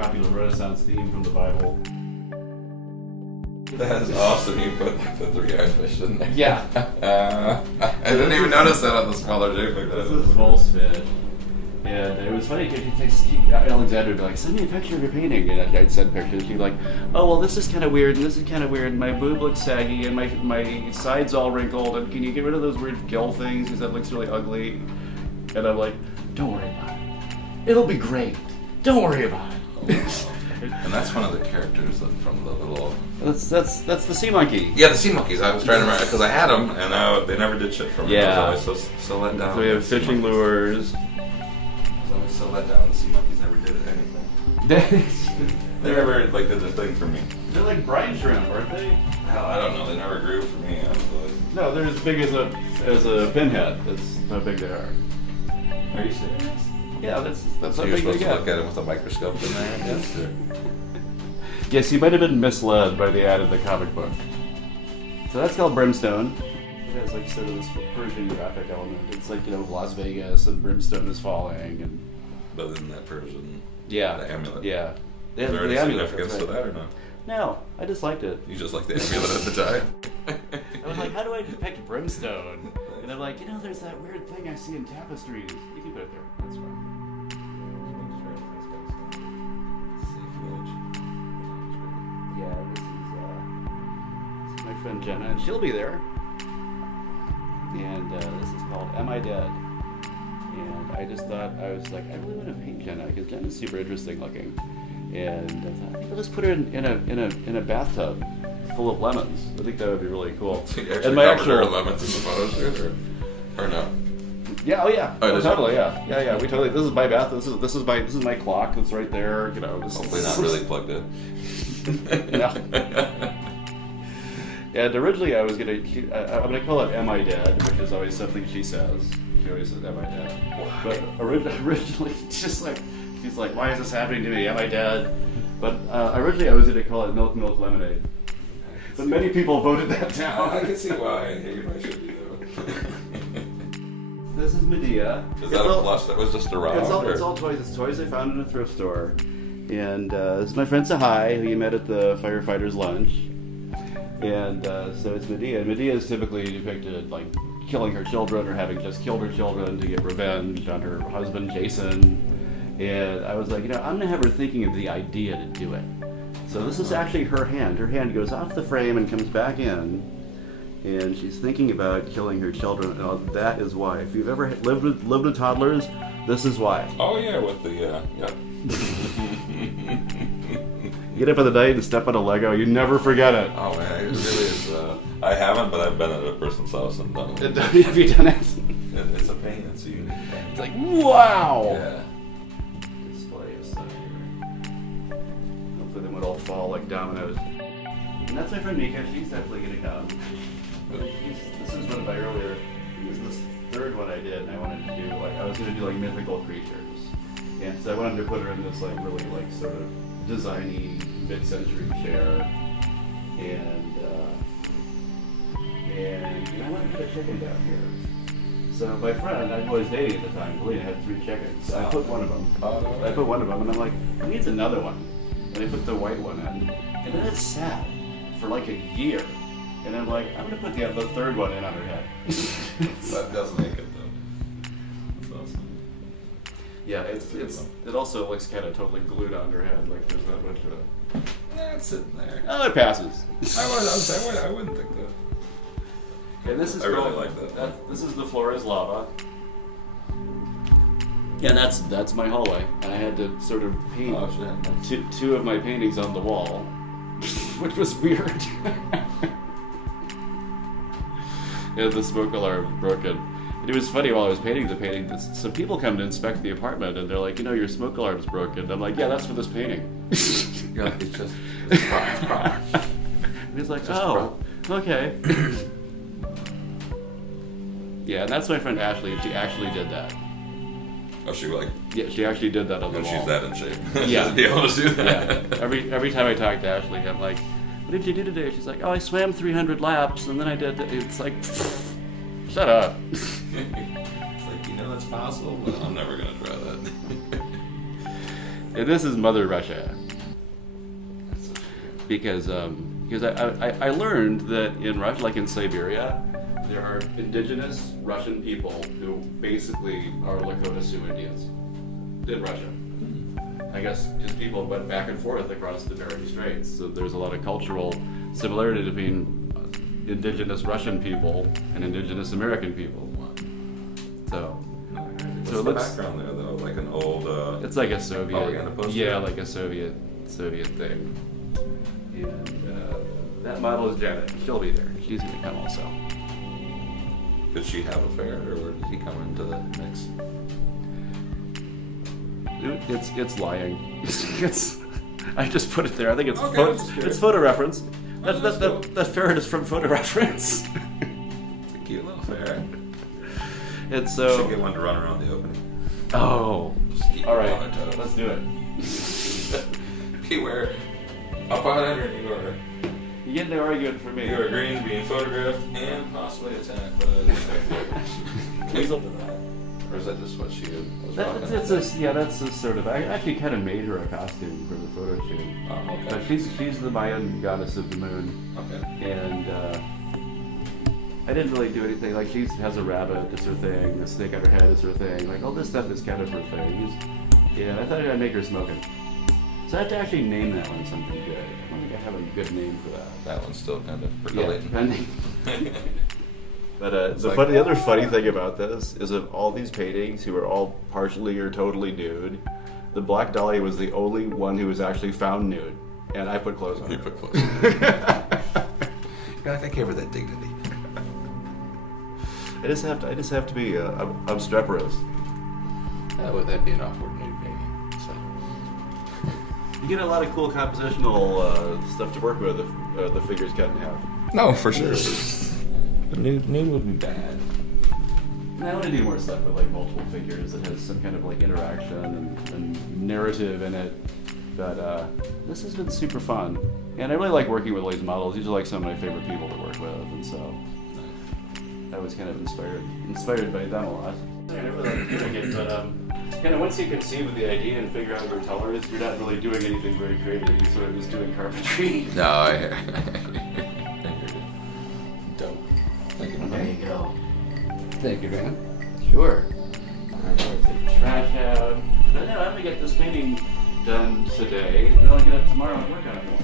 popular Renaissance theme from the Bible. That is awesome. You put like the three-eyed fish in there. Yeah. I didn't even notice that on the smaller JPEG. This is false fish. And it was funny because Alexander would be like, send me a picture of your painting. And I'd send pictures. She'd be like, oh, well, this is kind of weird, and this is kind of weird, and my boob looks saggy, and my side's all wrinkled, and can you get rid of those weird gill things because that looks really ugly? And I'm like, don't worry about it. It'll be great. Don't worry about it. And that's one of the characters from the little... That's the sea monkey. Yeah, the sea monkeys. I was trying to remember, because I had them, and they never did shit for me. Yeah. I was always so let down. So we have fishing lures. I was always so let down. The sea monkeys never did anything. They never did their thing for me. They're like brine shrimp, aren't they? Hell, I don't know. They never grew for me. I was always... No, they're as big as a pinhead. That's how big they are. Are you serious? Yeah, that's So how you're big they supposed to get. look at it with a microscope in there, I guess? Or... Yes, you might have been misled by the ad in the comic book. So that's called Brimstone. It has like sort of this Persian graphic element. It's like, Las Vegas and brimstone is falling and... But in that Persian... Yeah. The amulet. Yeah. Is there any significance to that or not? No, I just liked it. You just like the amulet at the time? I was like, how do I depict brimstone? And I'm like, there's that weird thing I see in tapestries. You can put it there. That's fine. Yeah, this is my friend Jenna, and she'll be there. And this is called Am I Dead? And I just thought, I was like, I really want to paint Jenna, because Jenna's super interesting looking. And I thought, I think I'll just put her in a bathtub full of lemons. I think that would be really cool. So you actually covered her in lemons in the photo shoot, or no? Yeah, oh yeah. Oh, totally, yeah. Yeah, we totally, this is my bath, this is my clock that's right there, Hopefully not really plugged in. No. And originally I'm gonna call it Am I Dead, which is always something she says. She always says, Am I dead? But originally, just like, she's like, why is this happening to me? Am I dead? But originally I was gonna call it Milk Milk Lemonade. But many people voted that down. I can see why. I should be though. This is Medea. Is that a plush that was just around? It's all toys. It's toys I found in a thrift store. And this is my friend Sahai, who you met at the firefighters' lunch. And so it's Medea. Medea is typically depicted like killing her children or having just killed her children to get revenge on her husband Jason. And I was like, I'm gonna have her thinking of the idea to do it. So this is actually her hand. Her hand goes off the frame and comes back in. And she's thinking about killing her children. That is why. If you've ever lived with toddlers, this is why. Oh yeah, with the yeah. Get up in the night and step on a Lego. You never forget it. Oh man, it really is. I haven't, but I've been at a person's house and done it. Have you done it? It's a pain. It's a unique pain. It's like, wow. Yeah. Display is stuff here. Hopefully they won't all fall like dominoes. And that's my friend Mika. She's definitely gonna come. This is one of my earlier. This is the third one I did, and I wanted to do I was gonna do like mythical creatures, and so I wanted to put her in this like really like sort of designy mid-century chair, and I wanted to put a chicken down here. So my friend, I was dating at the time, Helena, had 3 chickens. I put one of them. I put one of them, and I'm like, I need another one. And I put the white one in, and then it sat for like a year. And I'm like, I'm gonna put the third one in on her head. That does make it though. That's awesome. Yeah, it also looks kind of totally glued on her head, like there's not much of it. It's sitting there. Oh, it passes. I wouldn't think that. And this is I really like that. This is the floor is lava. Yeah, that's my hallway, and I had to sort of paint two of my paintings on the wall, which was weird. Yeah, the smoke alarm was broken. And it was funny while I was painting the painting. Some people come to inspect the apartment, and they're like, your smoke alarm's broken. And I'm like, yeah, that's for this painting. Yeah, it's just it's prop. And he's like, oh, okay. Yeah, and that's my friend Ashley, and she actually did that. Oh, Yeah, she actually did that on the wall. She's that in shape. Yeah. She'd be able to do that. Yeah. Every time I talk to Ashley, I'm like, what did you do today? She's like, oh, I swam 300 laps, and then I did... It's like, shut up. It's like, that's possible, but I'm never going to try that. And this is Mother Russia. That's so Because I learned that in Russia, like in Siberia, there are indigenous Russian people who basically are Lakota Sioux Indians in Russia. I guess because people went back and forth across the Bering Straits, so there's a lot of cultural similarity between indigenous Russian people and indigenous American people. So What's So it the looks- background there, though? Like an old. it's like a Soviet, propaganda poster? yeah, like a Soviet thing. And that model is Janet. She'll be there. She's gonna come also. Did she have a fair, or where did he come into the mix? It's lying. It's I just put it there. I think it's Okay, I'm just curious. it's photo reference. that's cool. That ferret is from photo reference. It's a cute little fair. It's Should so. get one to run around the opening. Oh, Just keep all it right. on their toes. Let's do it. Beware. Up on underneath order. You get no argument for me. You are agreeing to being photographed and possibly attacked by the Please open that. Or is that just what she was rocking? That's a sort of. I actually kind of made her a costume for the photo shoot. Oh, But okay. she's the Mayan goddess of the moon, Okay. and I didn't really do anything. Like she has a rabbit, is her thing. The snake on her head is her thing. Like all this stuff is kind of her thing. Yeah, I thought I'd make her smoking. So I have to actually name that one something good. I don't think I have a good name for that. That one's still kind of Yeah, percolating. depending. But It's like- the other funny thing about this is of all these paintings who are all partially or totally nude, the Black Dahlia was the only one who was actually found nude, and I put clothes on. You her. put clothes on. You're like, I gave her that dignity. I just have to be obstreperous. Would that be an awkward nude, maybe? So. You get a lot of cool compositional stuff to work with if the figure's cut in half. No, for sure. Nude would be bad. And I want to do more stuff with like multiple figures that has some kind of like interaction and narrative in it. But this has been super fun, and I really like working with all these models. These are like some of my favorite people to work with, and so I was kind of inspired by them a lot. I really like doing it, but kind of once you conceive of the idea and figure out your colors, you're not really doing anything very creative. You're sort of just doing carpentry. No, I dope. Thank you. There you go. Thank you, man. Sure. Alright, take the trash out. But no, I'm gonna get this painting done today, and then I'll get up tomorrow and work on it more.